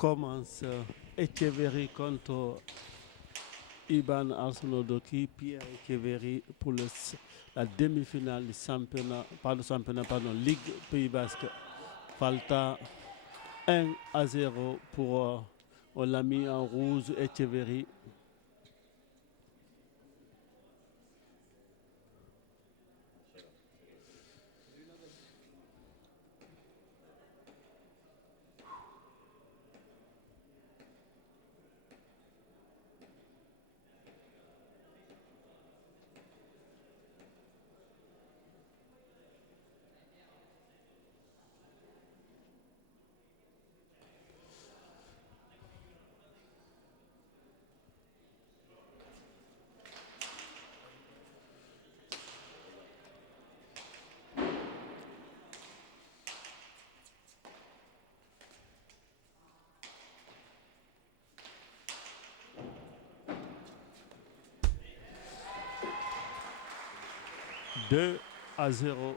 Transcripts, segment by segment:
commence Echeverry contre Iban Arsenal-Doki, Pierre Echeverry pour la demi-finale du championnat, pardon, Ligue Pays Basque. Falta 1-0 pour on l'a mis en rouge Echeverry. « 2-0.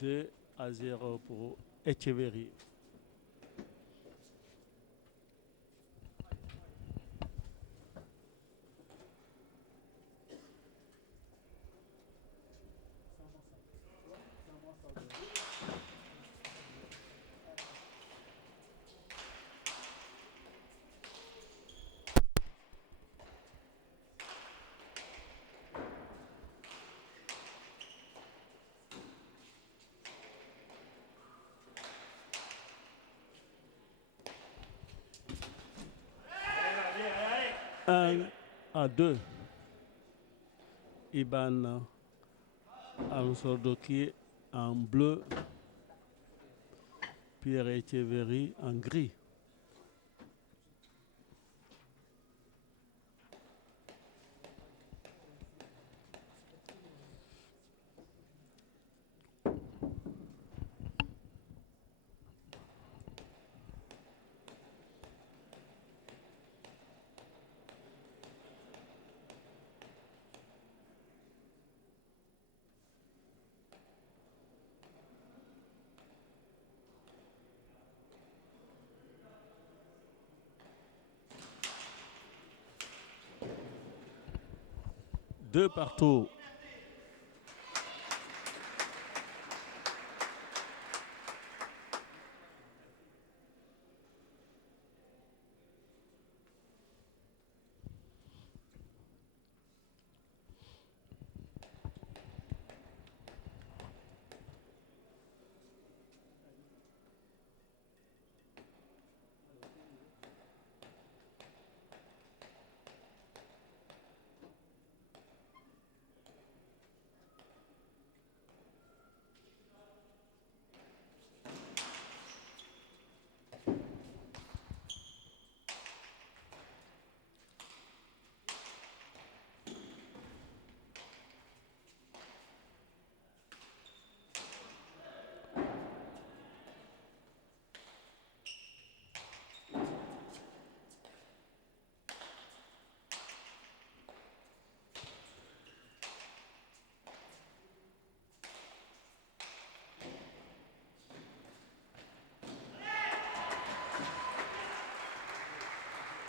Deux à 0 pour Echeverry. Un à 2. Iban Arsenal-Doki en bleu, Pierre Echeverry en gris. Deux partout.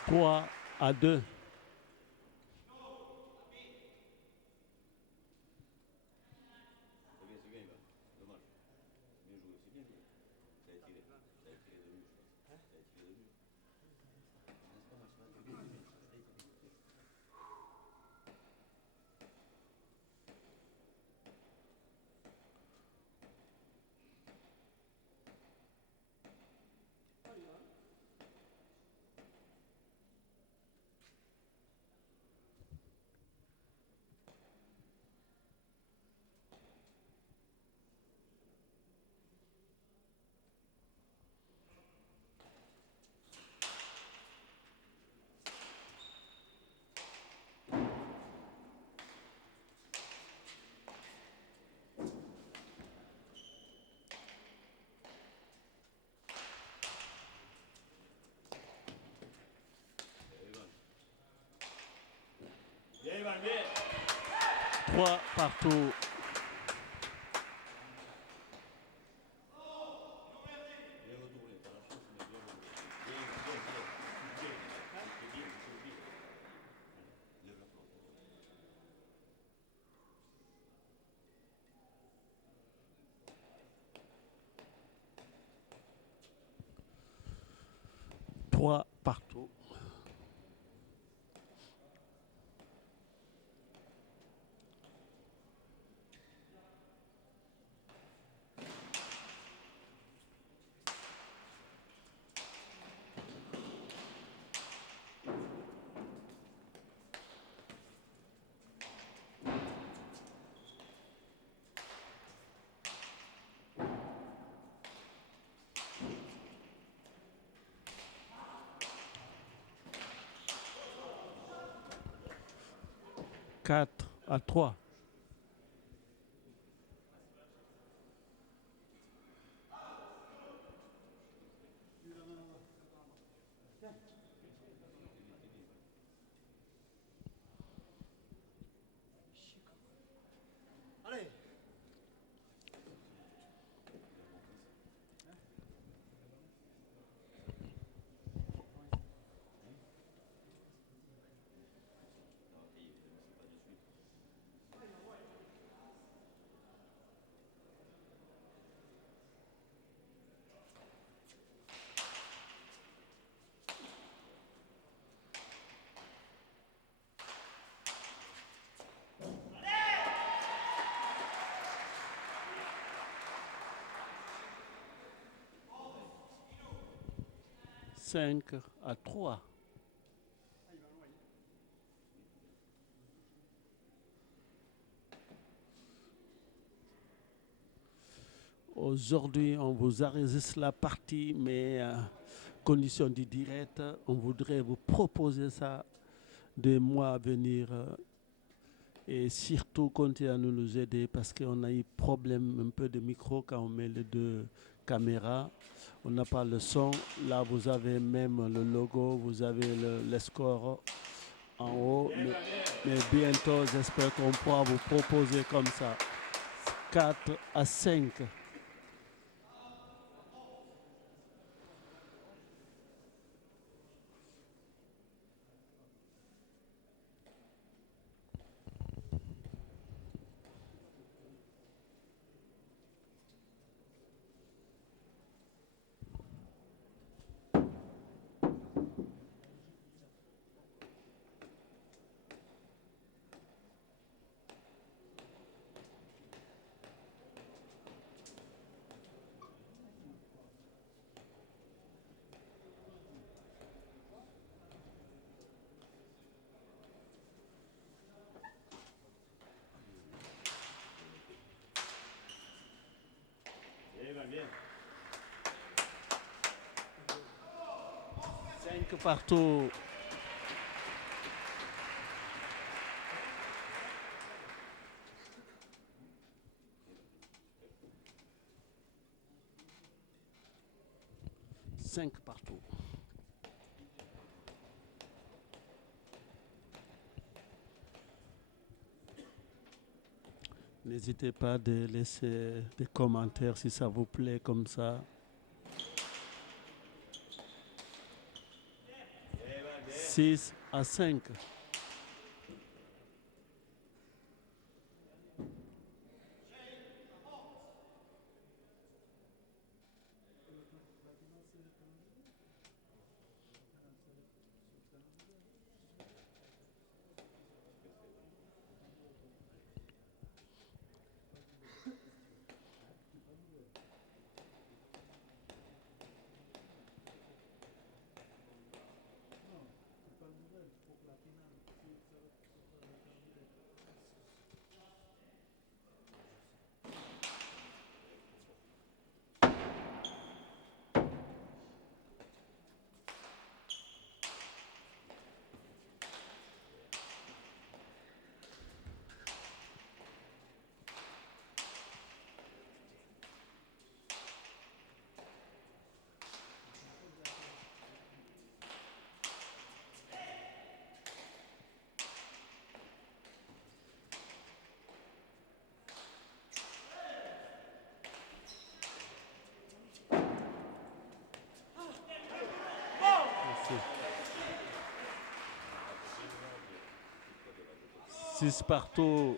Trois à 2. 3 partout. Trois partout. Quatre à 3. Allez. Cinq à 3. Aujourd'hui, on vous enregistre la partie, mais condition du direct, on voudrait vous proposer ça des mois à venir et surtout continuer à nous aider parce qu'on a eu problème un peu de micro quand on met les deux caméras. On n'a pas le son. Là, vous avez même le logo, vous avez le score en haut. Mais bientôt, j'espère qu'on pourra vous proposer comme ça 4 à 5. Bien. 5 partout. Cinq partout. N'hésitez pas de laisser des commentaires si ça vous plaît comme ça. 6 à 5. 6 partout.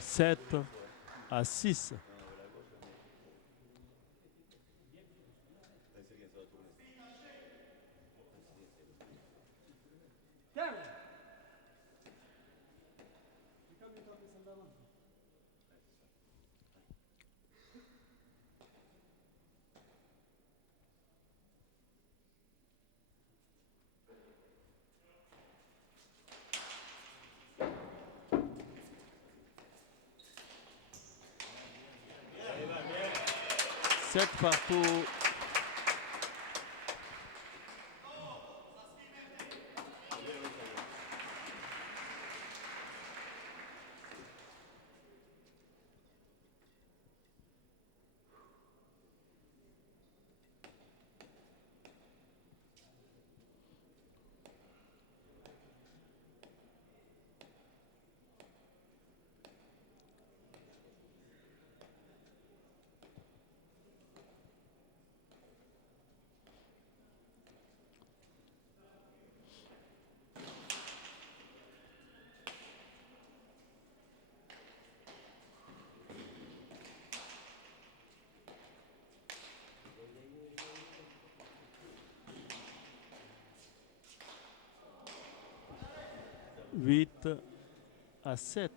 Sept à 6. Sept partout. Huit à 7.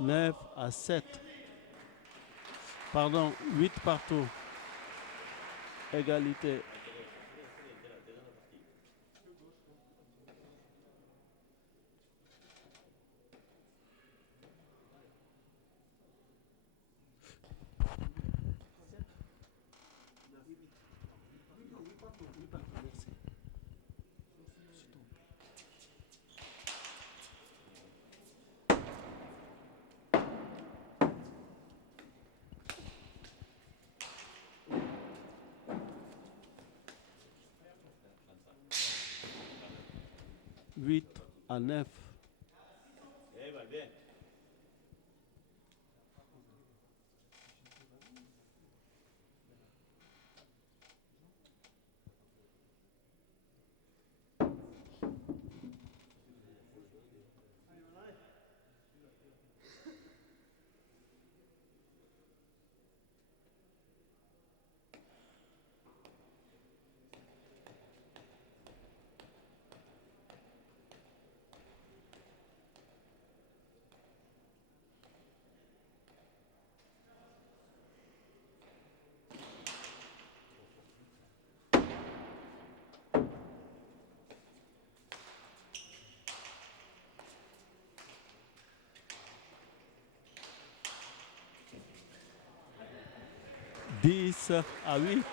Neuf à 7. Pardon, 8 partout. Égalité. Huit à 9. Dix à 8.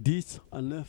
10-9.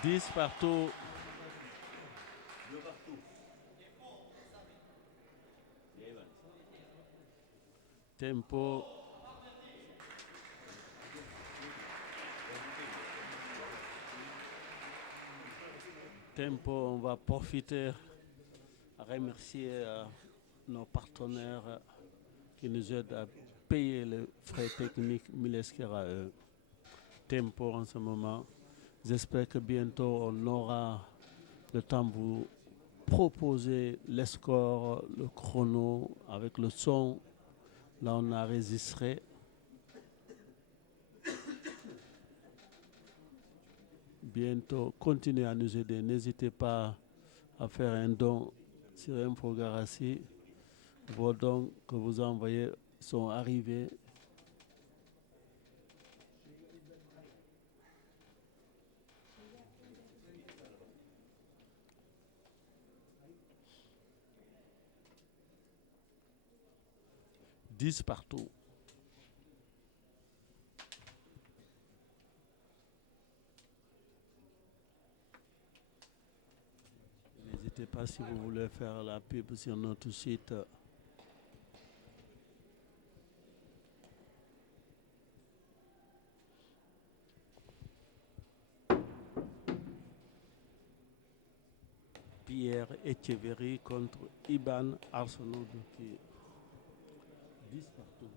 Dix partout. Tempo. Tempo, on va profiter à remercier nos partenaires qui nous aident à payer les frais techniques Mileskera Tempo en ce moment. J'espère que bientôt on aura le temps de vous proposer les scores, le chrono avec le son. Là, on a enregistré. Bientôt, continuez à nous aider. N'hésitez pas à faire un don sur Infogarassi. Vos dons que vous envoyez sont arrivés. Dix partout. N'hésitez pas si vous voulez faire la pub sur notre site. Pierre Etcheverry contre Iban Arsenault qui 10 partout.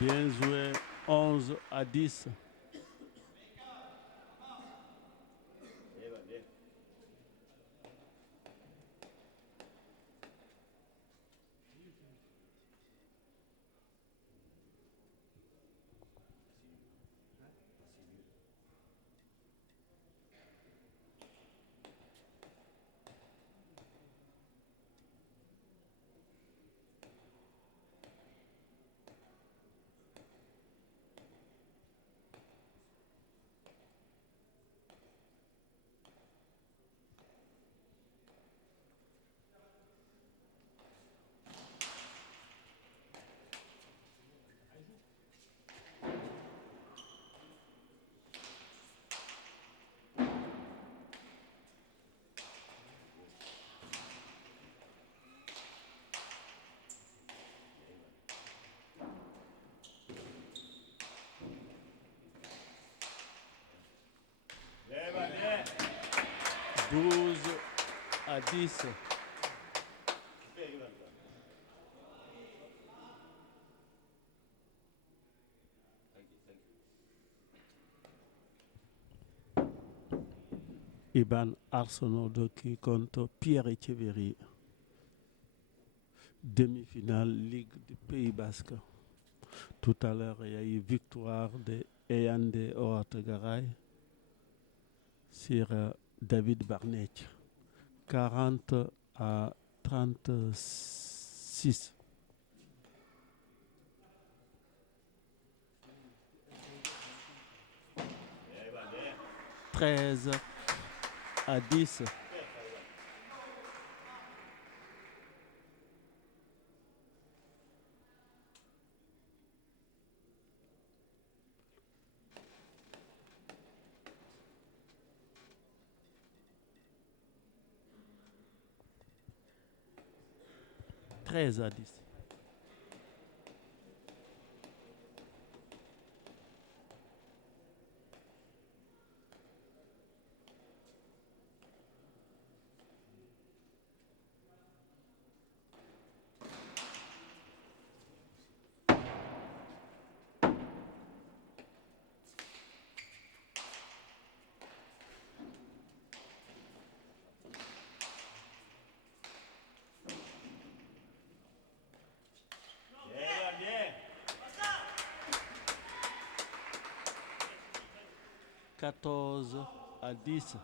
Bien joué, 11-10. Douze à 10. Iban Arsenault qui contre Pierre Etcheverry. Demi-finale Ligue du Pays Basque. Tout à l'heure, il y a eu victoire de Eyande Oatagaray sur David Barnett. 40 à 36. « 13 à 10. 13 à 10. Quatorze à 10.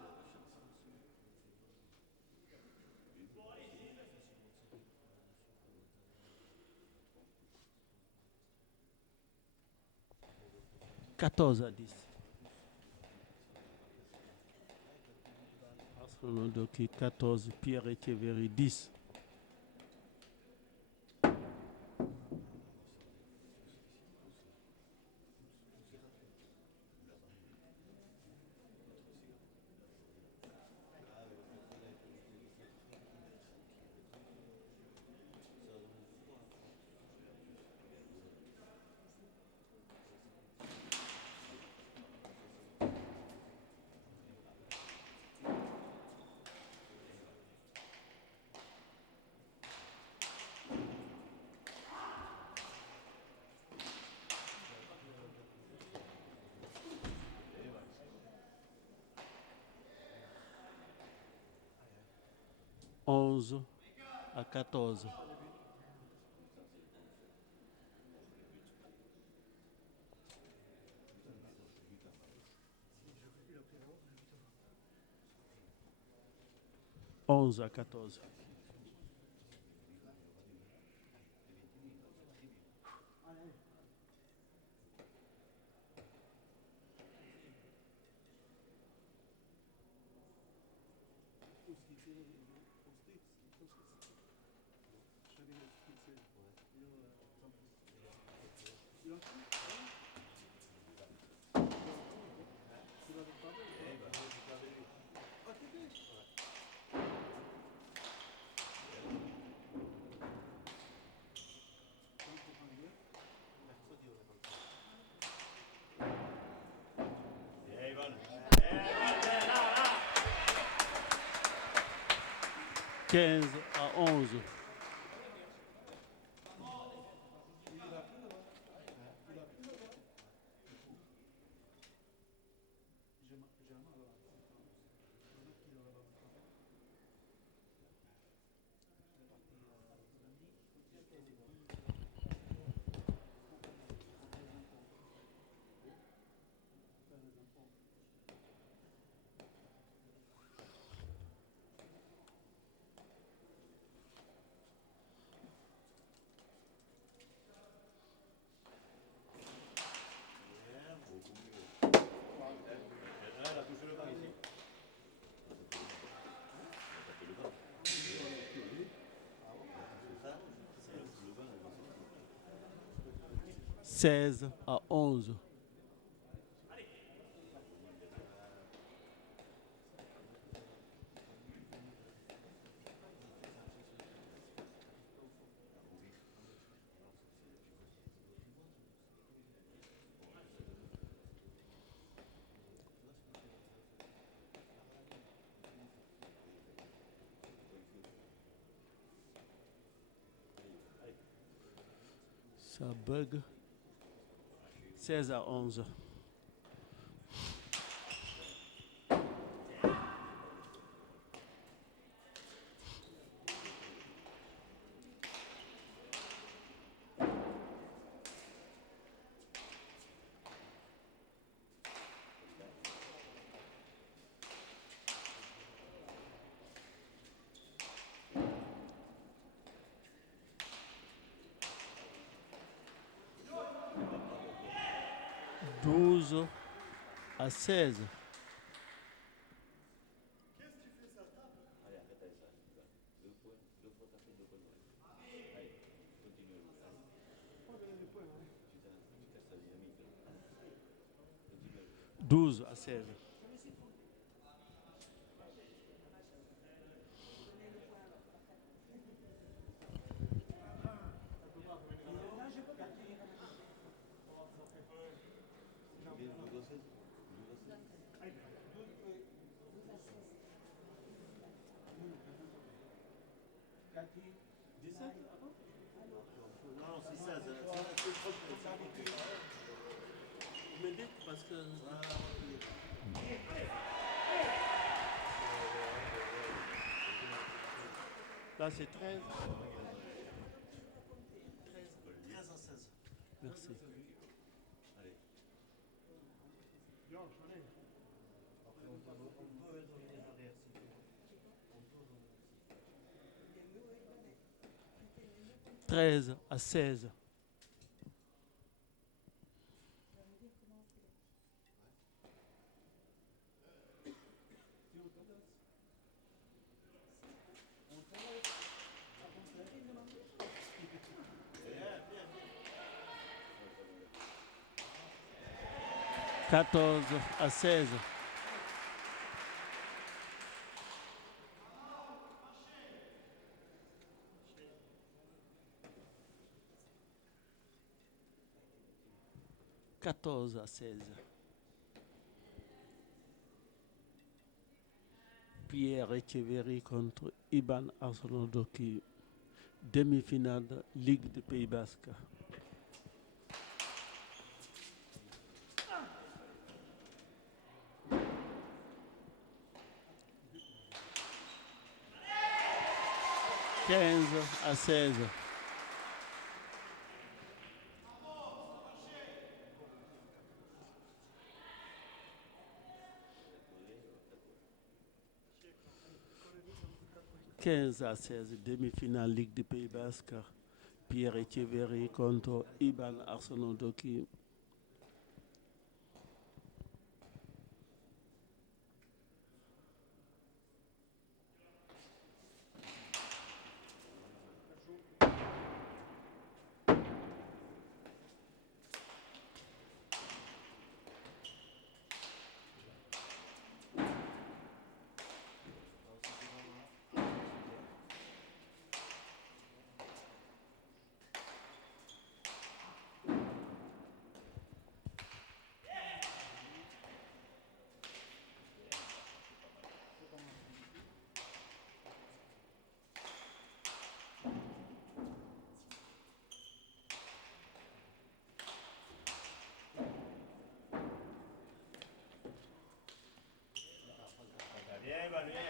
Quatorze à 10. Arsenal Doki 14, Pierre Echeverry 10. Onze à 14. Onze à 14. Quinze à 11. Seize à 11. Ça bug. 16 à 11. Douze à 16. Douze à 16. Non, c'est ça, c'est trop me dites parce que. Là, c'est 13. 13 à 16. Merci. 13 à 16. Quatorze à 16. Quatorze à 16. Pierre Echeverry contre Iban Arsenault-Doki, demi-finale de Ligue du Pays Basque. Quinze à 16. 15 à 16, demi-finale Ligue du Pays Basque. Pierre Echeverry contre Iban Arsenault-Doki.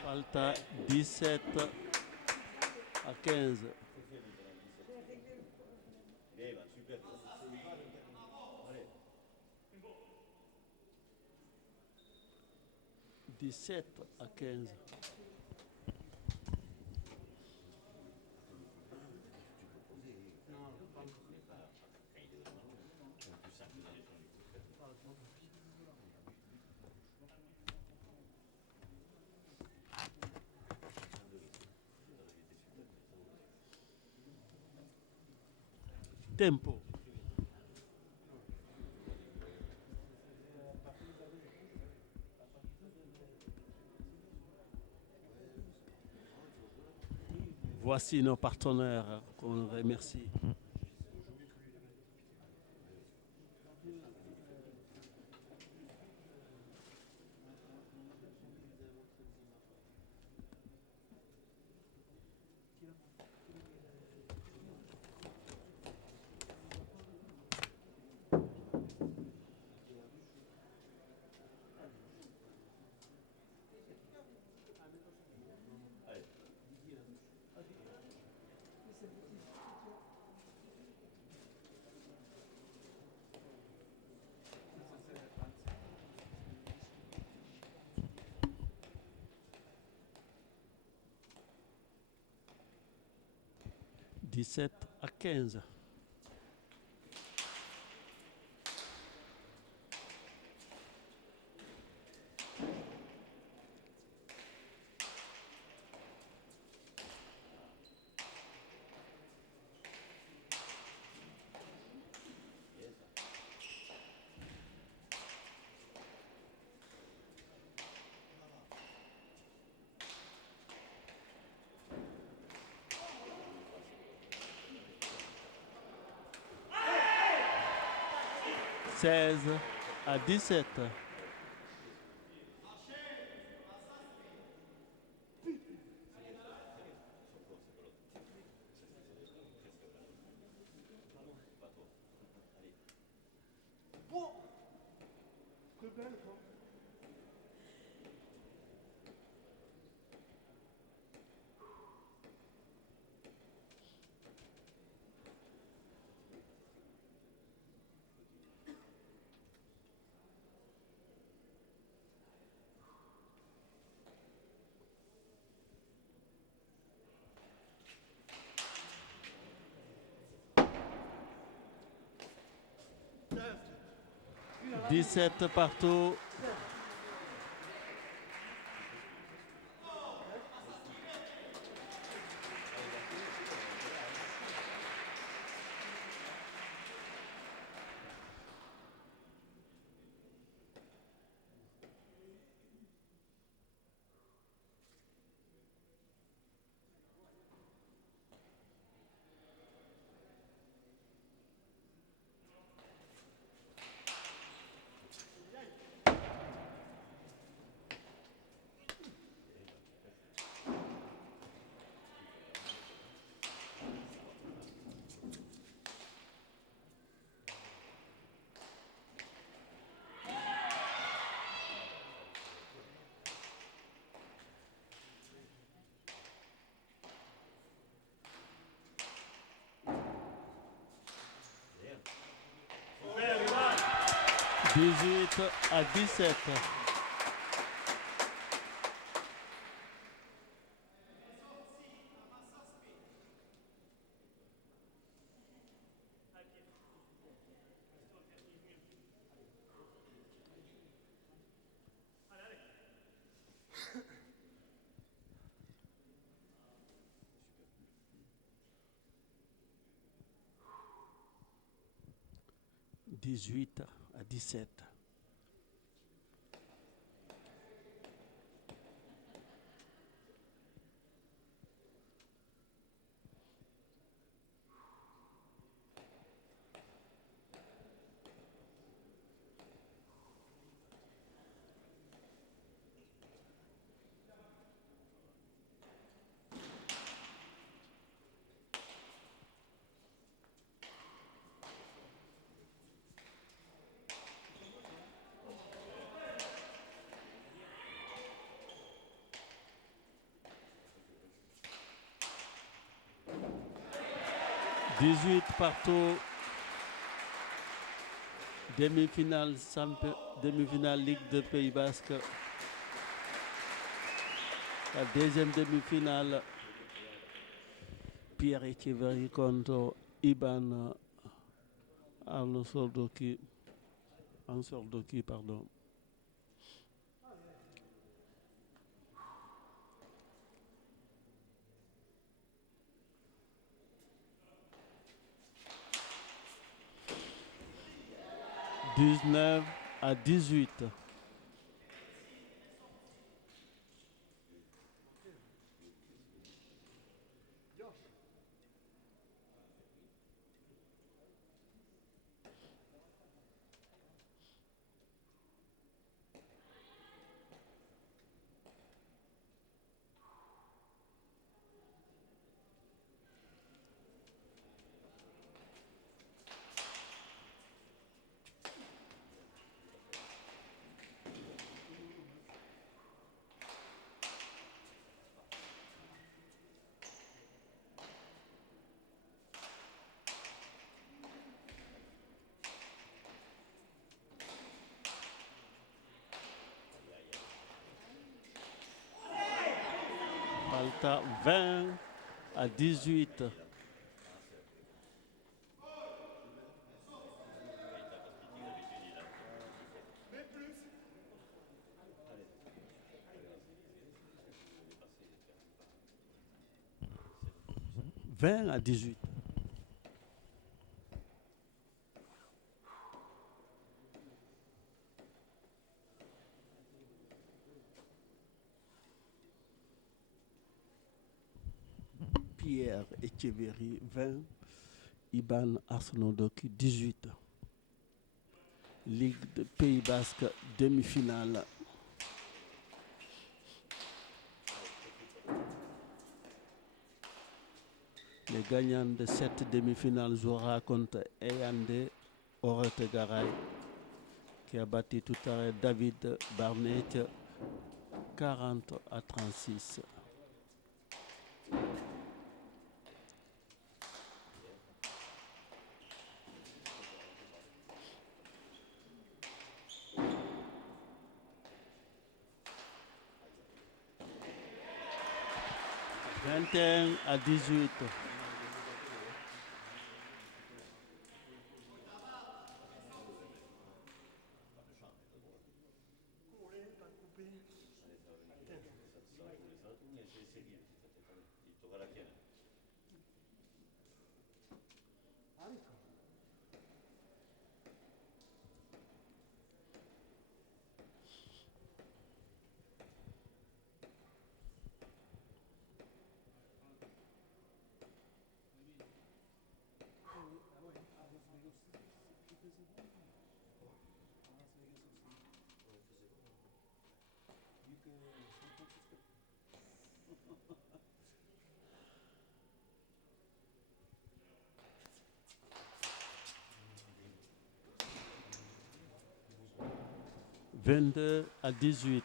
Falta 17 à 15. 17 à 15. Tempo. Voici nos partenaires qu'on remercie. Dix-sept à 15. Seize à 17. 17 partout. Dix-huit à 17. Dix-huit à 17. Dix-huit partout. Demi-finale demi-finale Ligue de Pays Basque. La deuxième demi-finale, Pierre Etcheverry contre Iban Ansordoki, pardon. Dix-neuf à 18. Malta 20 à 18. Vingt à 18. Pierre Etcheverry 20. Iban Arsenondoki 18. Ligue de Pays Basque demi-finale. Les gagnants de cette demi-finale jouera contre Eyande Orete Garay qui a battu tout à l'heure David Barnett 40-36. Vingt-et-un à 18. « 22 à 18.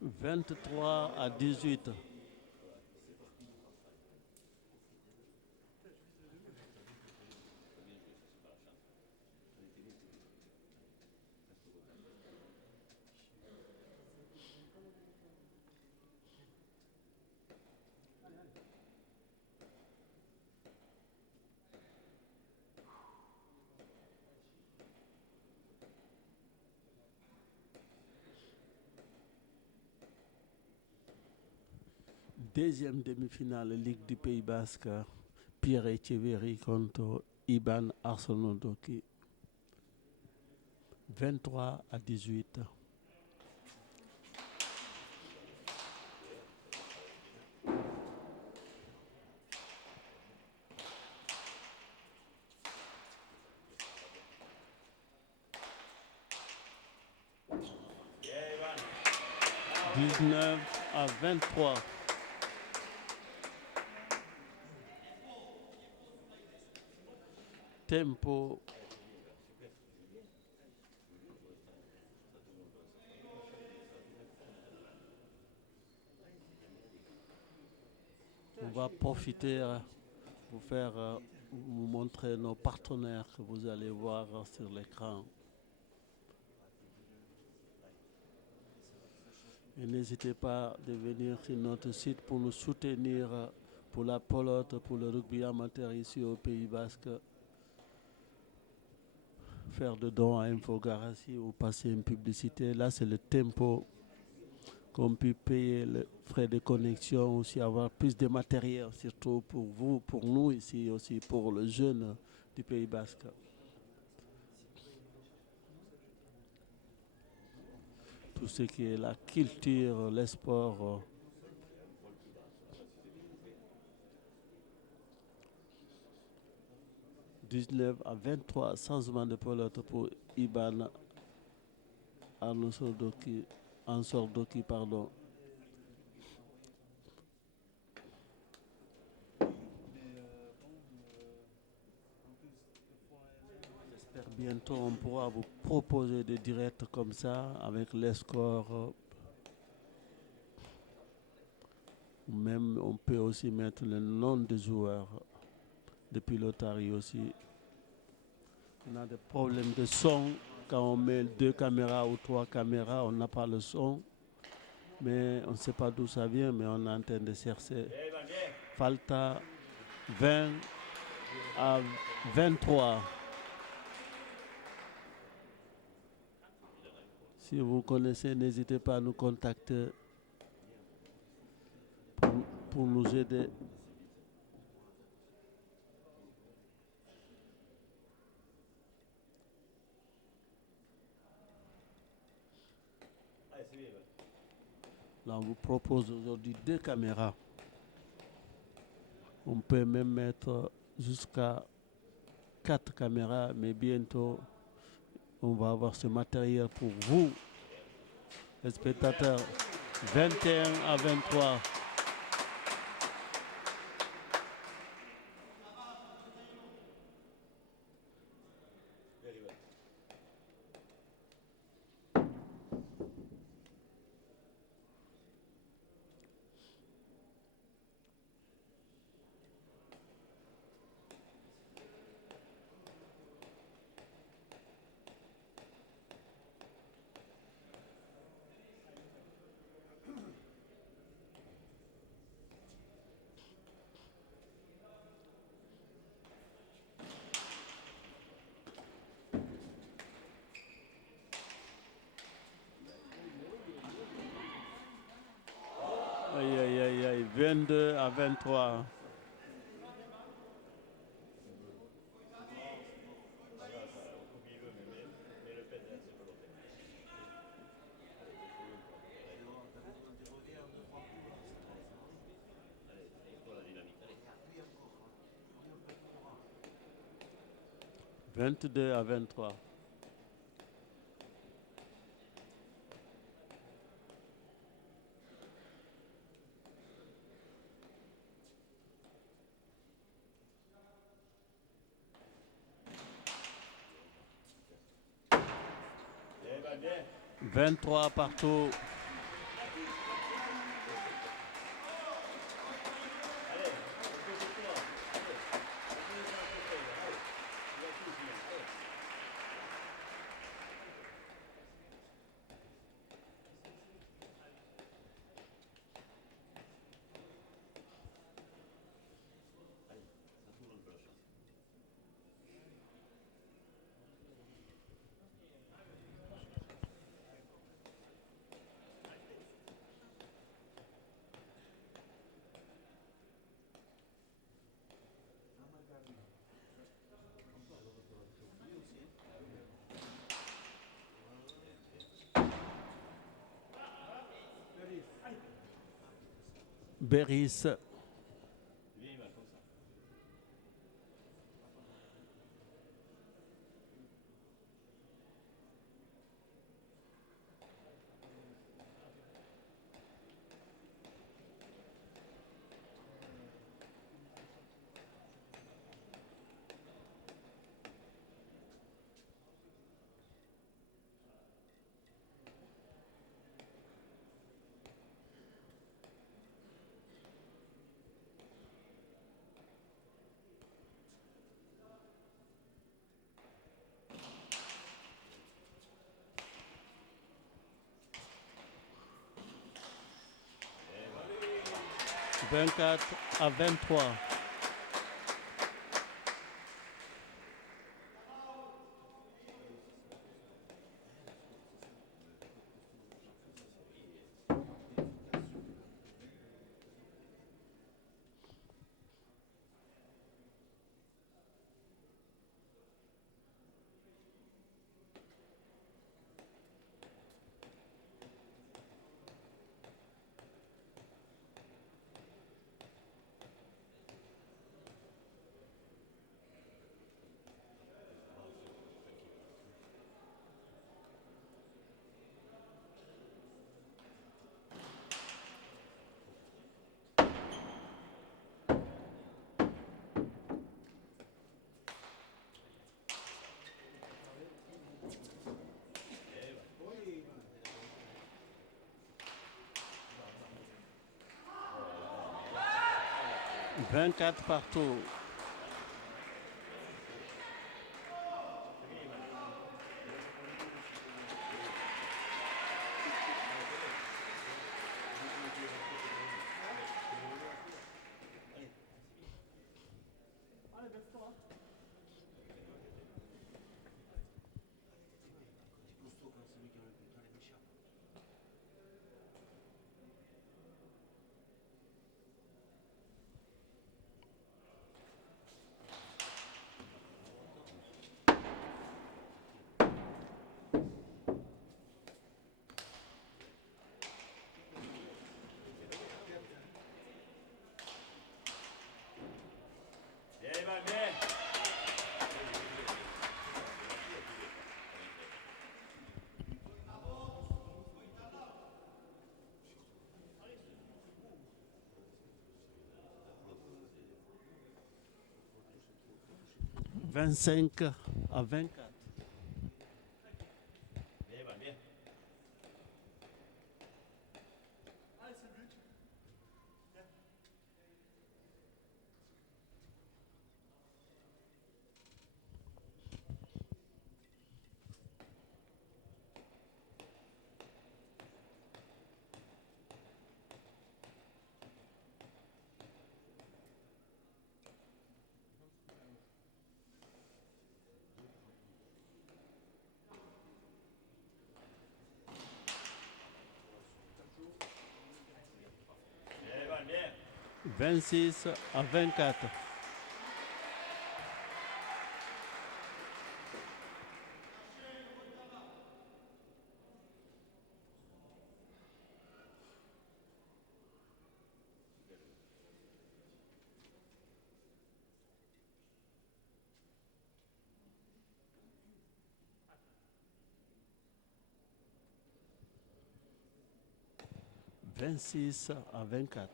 « 23 à 18. » Deuxième demi-finale, Ligue du Pays Basque, Pierre Etcheverry contre Iban Arsonodoki. 23 à 18. « 19 à 23. » Tempo. On va profiter pour vous montrer nos partenaires que vous allez voir sur l'écran. Et n'hésitez pas de venir sur notre site pour nous soutenir pour la pelote, pour le rugby amateur ici au Pays Basque. Faire de dons à Infogarassi ou passer une publicité. Là, c'est le tempo qu'on peut payer les frais de connexion, aussi avoir plus de matériel, surtout pour vous, pour nous ici, aussi pour les jeunes du Pays Basque. Tout ce qui est la culture, les sports. « 19 à 23, changement de pelote pour Iban Ansordoki, pardon. J'espère Bientôt, on pourra vous proposer des directs comme ça, avec les scores. Même, on peut aussi mettre le nom des joueurs de pilotage aussi. On a des problèmes de son. Quand on met 2 caméras ou 3 caméras, on n'a pas le son. Mais on ne sait pas d'où ça vient, mais on est en train de chercher. Falta 20 à 23. Si vous connaissez, n'hésitez pas à nous contacter pour nous aider. Là, on vous propose aujourd'hui 2 caméras. On peut même mettre jusqu'à 4 caméras, mais bientôt, on va avoir ce matériel pour vous, les spectateurs. 21 à 23. Aïe, aïe, aïe, aïe, 22 à 23. « 22 à 23. « 23 partout. » Beris. « 24 à 23. » 24 partout. « 25 à 24. « 26 à 24. » « 26 à 24. »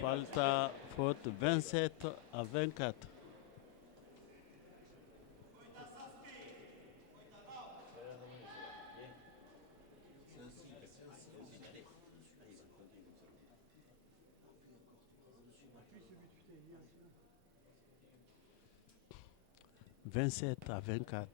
Falta, faute 27 à 24. « 27 à 24. »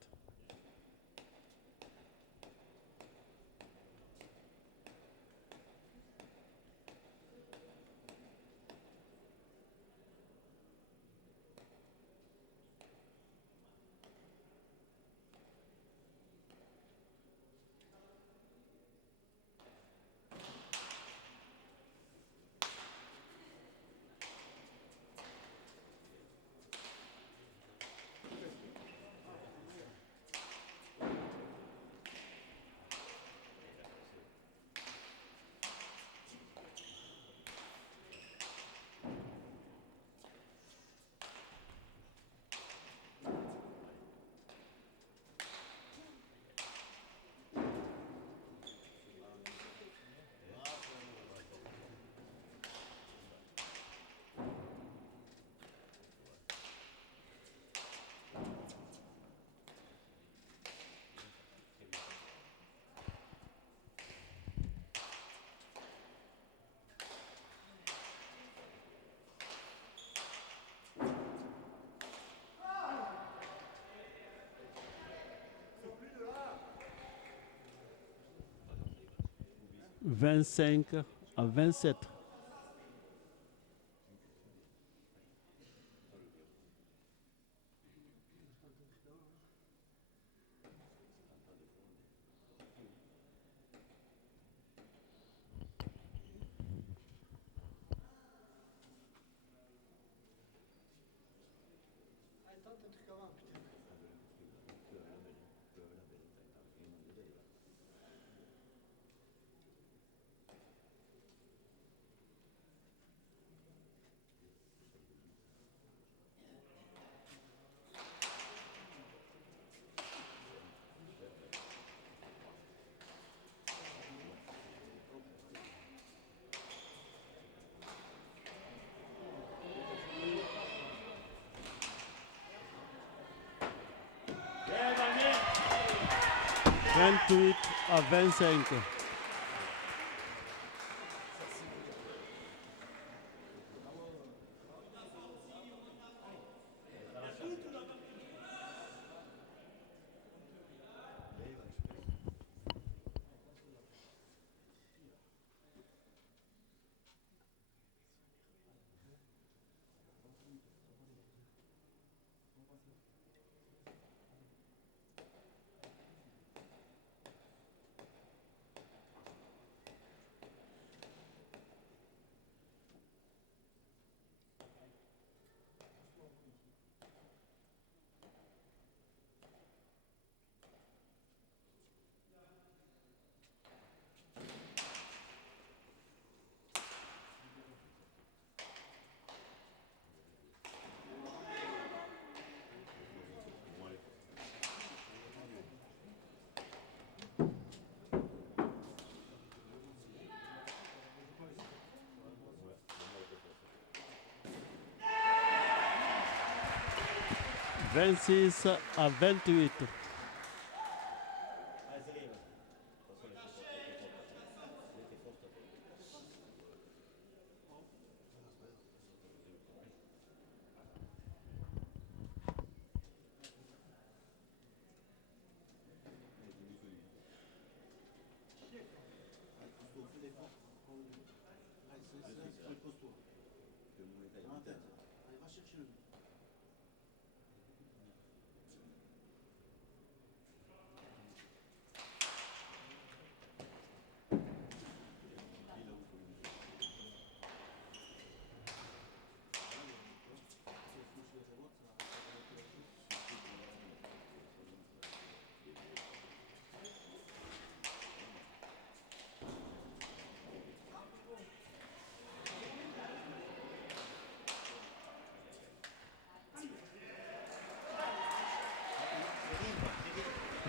« 25 à 27. » 28 à 25. 26 à 28.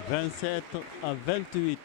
27 à 28.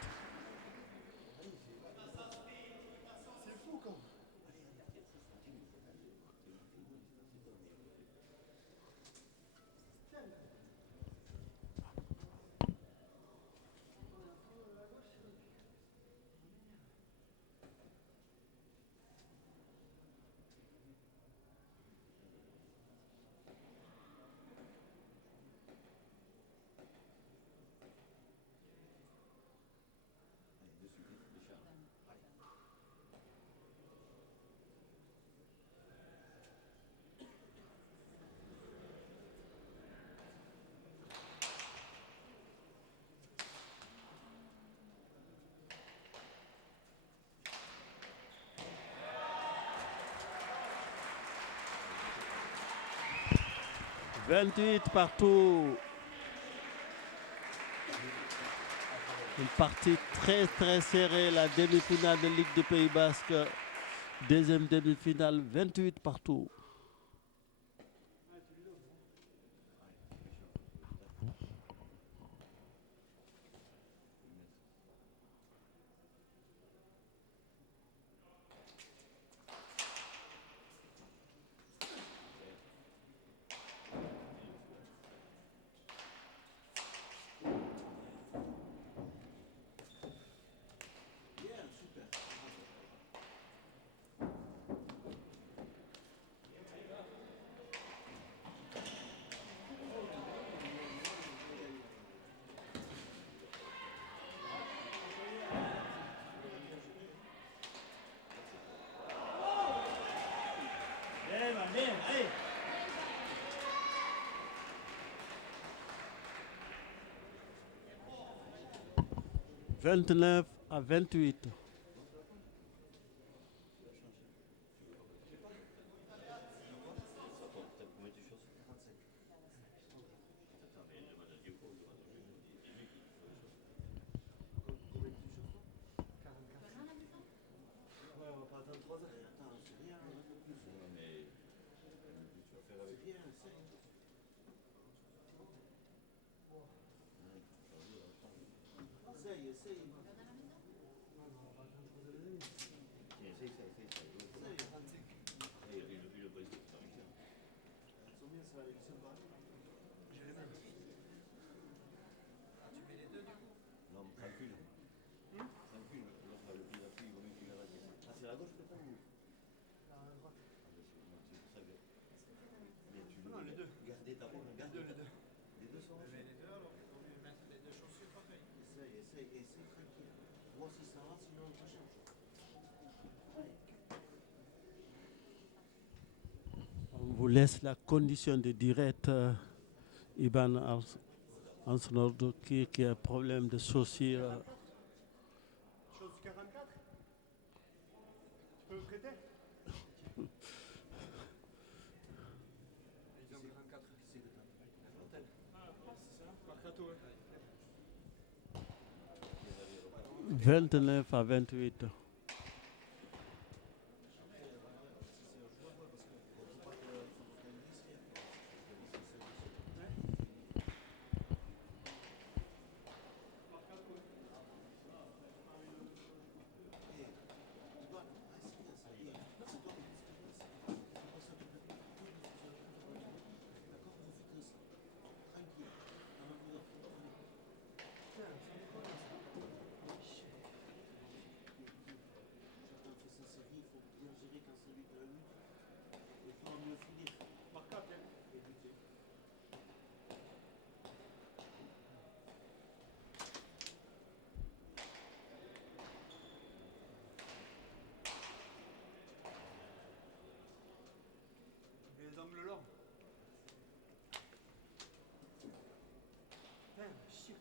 28 partout. Une partie très très serrée, la demi-finale de Ligue du Pays Basque. Deuxième demi-finale, 28 partout. Bien, allez. 29 à 28. gauche peut pas move. Non, les deux. Gardez ta roue, garde les deux. Les deux sont Mais les deux, alors il vaut mieux mettre les deux chaussures pareilles. essaye tranquille. Voir si ça va, sinon on change. On vous laisse la condition de direct Iban en son ordre qui a un problème de chaussures. Chose 44. Tu peux me prêter? Exemple 44. C'est ça? Marcato, ouais. 29 à 28. Les angles longs. Chic.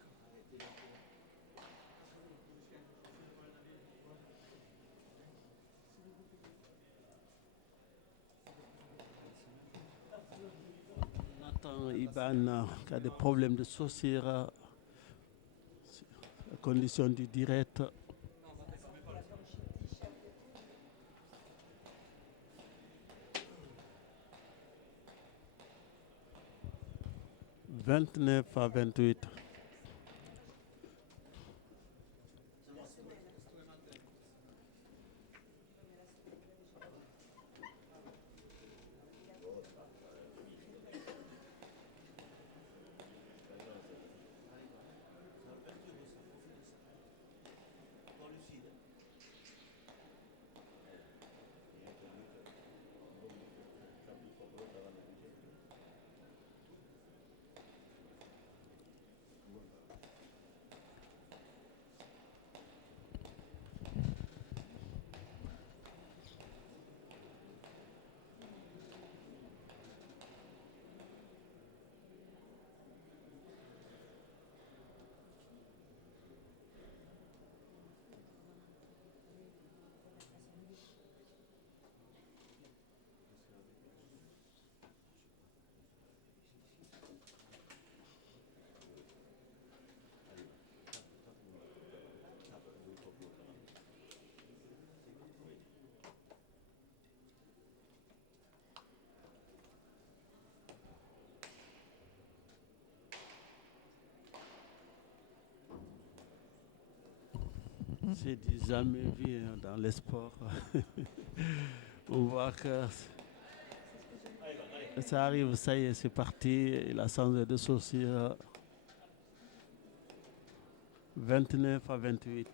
Nathan Iban qui a des problèmes de chaussures, la condition du direct. « 29 à 28. C'est du jamais vu dans les sports. On voit que ça arrive, ça y est, c'est parti. Il a changé de chaussure. 29 à 28.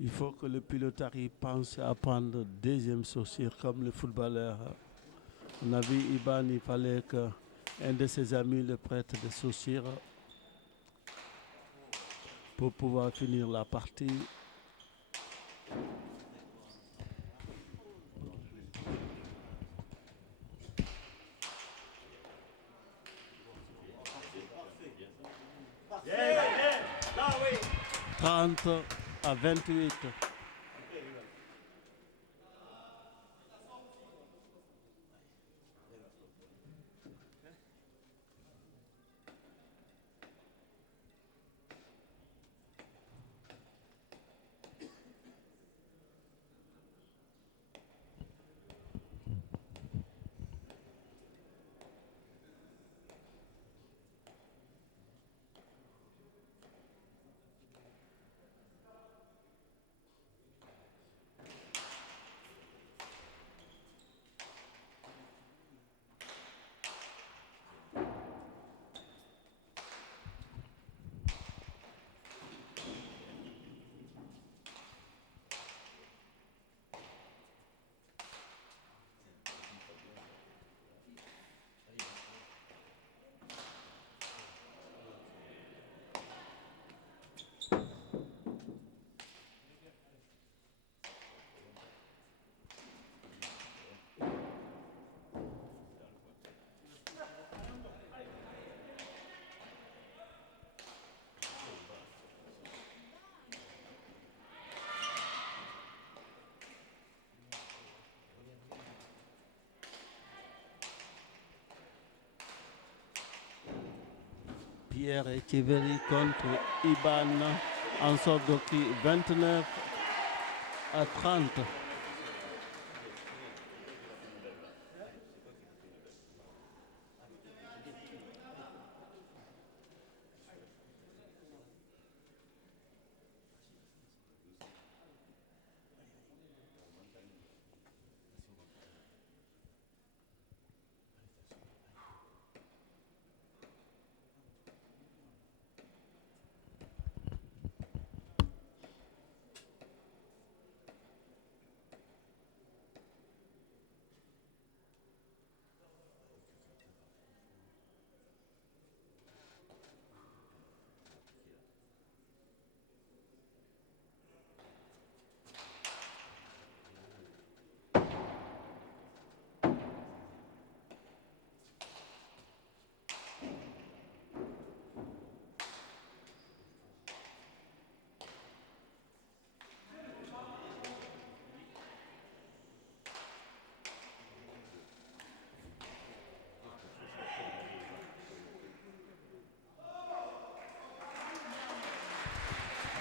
Il faut que le pilotari pense à prendre deuxième chaussure comme le footballeur. On a vu Iban, il fallait qu'un de ses amis le prête des chaussures pour pouvoir finir la partie. Là, oui. 30 à 28. Pierre Echeverry contre Iban Ansordoki 29 à 30.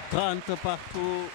Trente partout.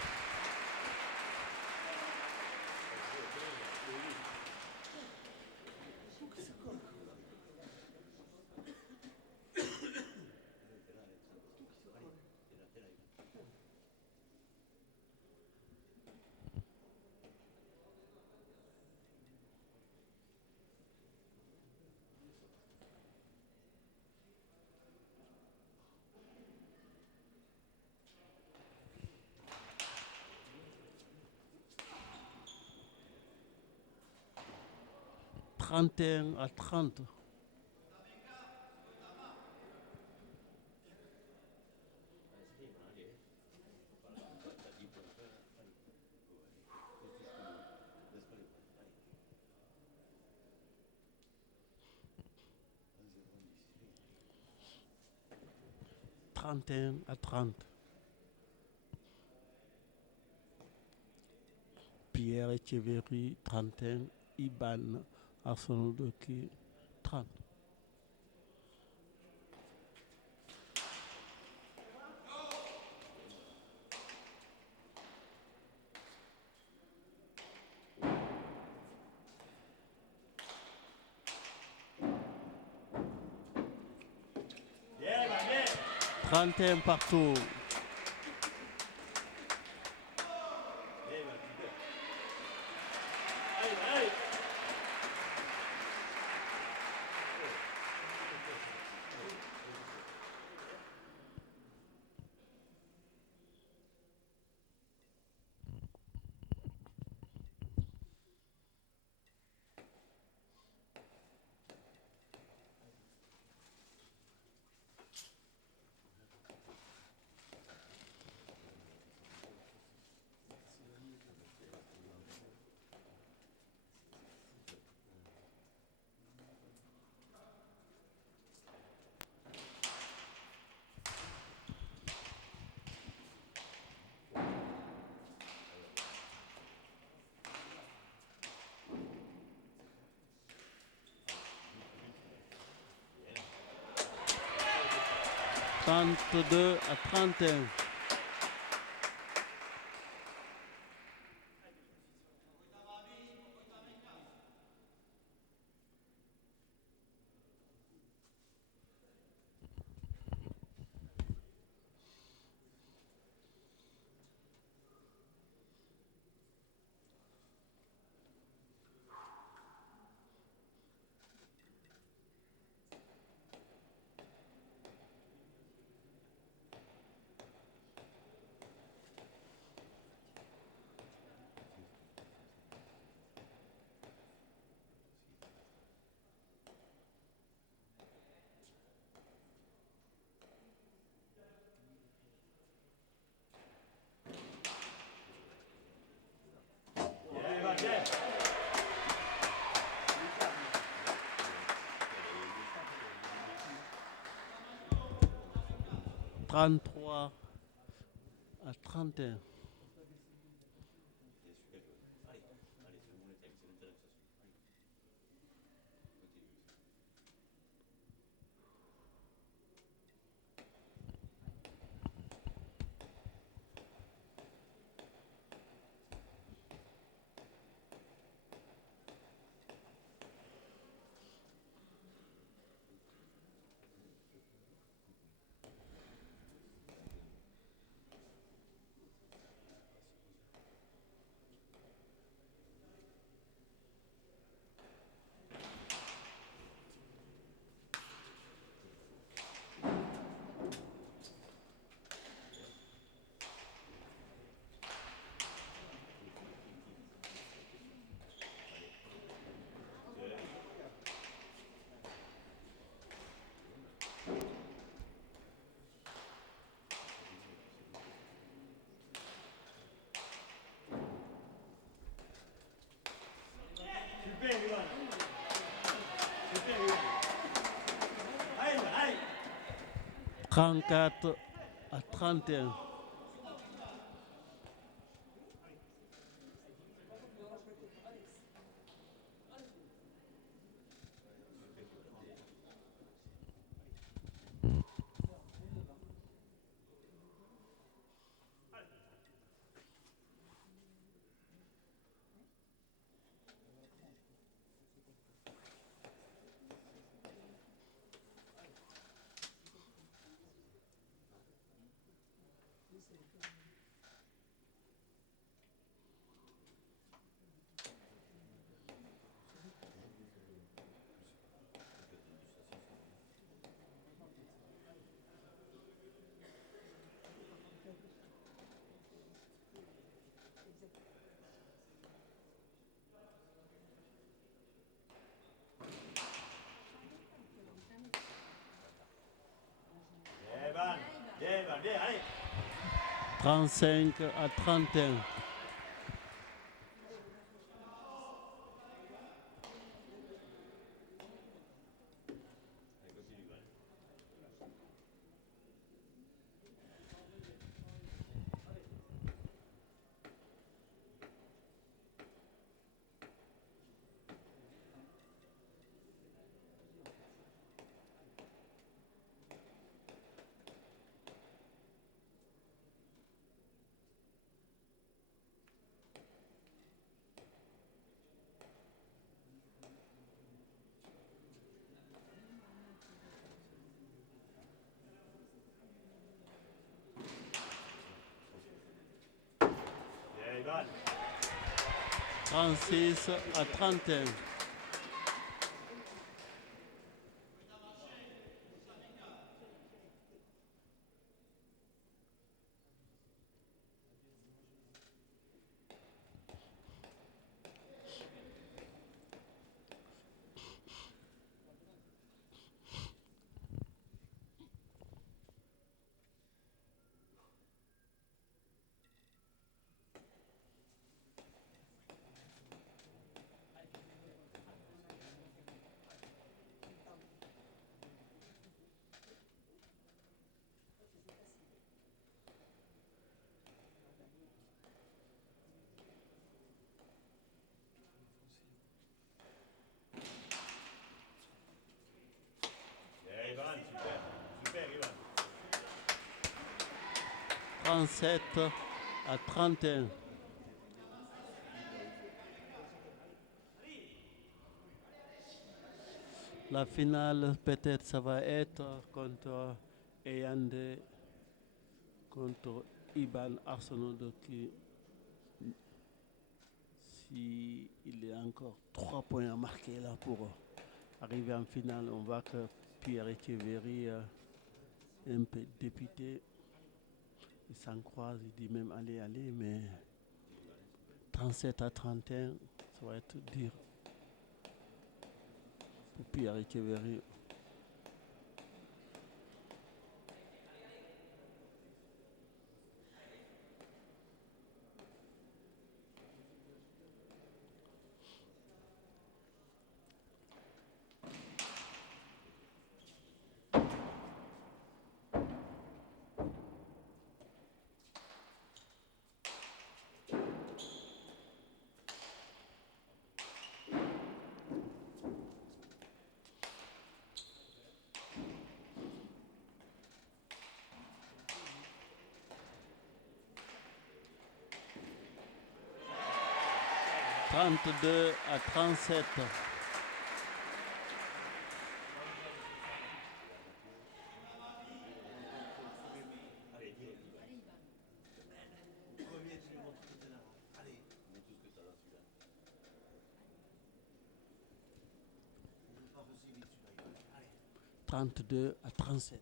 Trente et un à 30. Trente et un à 30. Pierre Echeverry 31, Iban Arsonodoki 30. Bien, bien. 31 partout. Allez, allez. Trente-deux à 31. Bien, bien. 33 à 31. 34 à 31. Bien, allez. 35 à 31. Bien, Ivan. 36 à 31. Bien, Ivan, super. Super, Ivan. 37 à 31. La finale, peut-être, ça va être contre Eyande, contre Iban Arsenault, qui, si il y a encore 3 points à marquer là pour arriver en finale, on voit que Pierre Echeverry est un peu député. Il s'en croise, il dit même allez, allez, mais 37 à 31, ça va être dur pour Pierre Echeverry. « 32 à 37. Premier, tu lui montres que t'es là. Allez. On ne peut pas aussi vite celui-là. Allez. 32 à 37.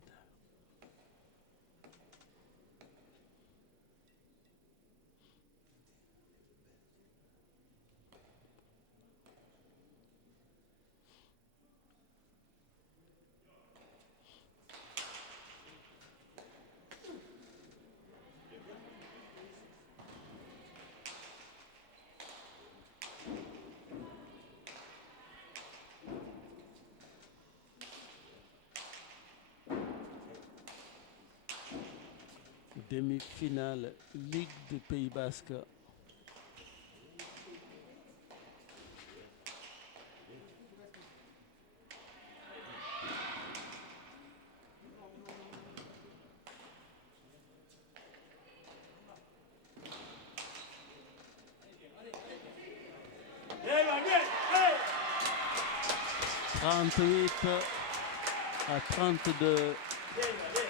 demi-finale Ligue du Pays Basque. Bien, Ivan, bien. Allez. 38 à 32. Bien, Ivan, bien.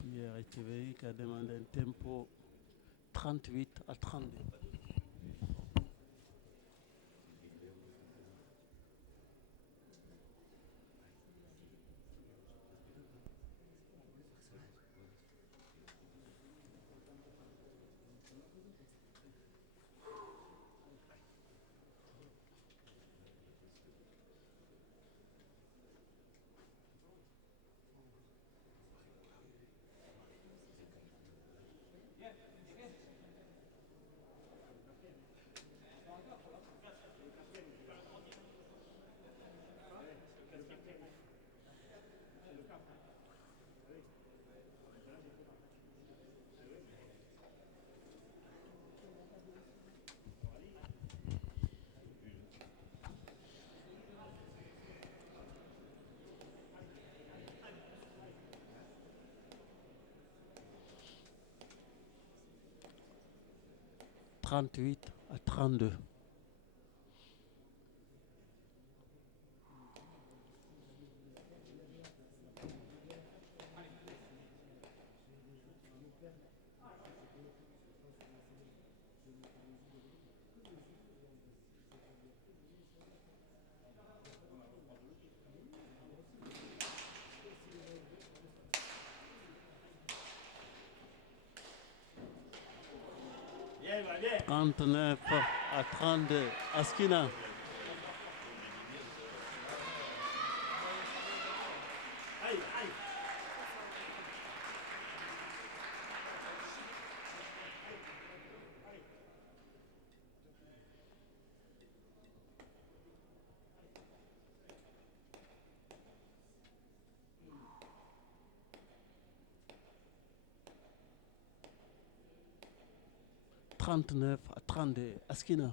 Pierre Echeverry qui a demandé un tempo 38 à 32. « 38 à 32. Bien, Ivan, bien. 39 à 32. Askina. Allez, allez. « 39 à 32. Askina.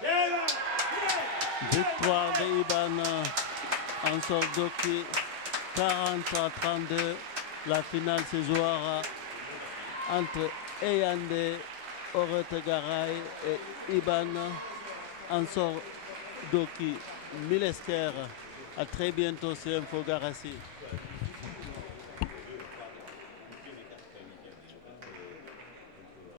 Bien, Ivan, bien. Victoire de Iban Ansordoki, 40 à 32. La finale se jouera entre Eyande Orotegaray et Iban Ansordoki Milesker. À très bientôt sur Infogarassi.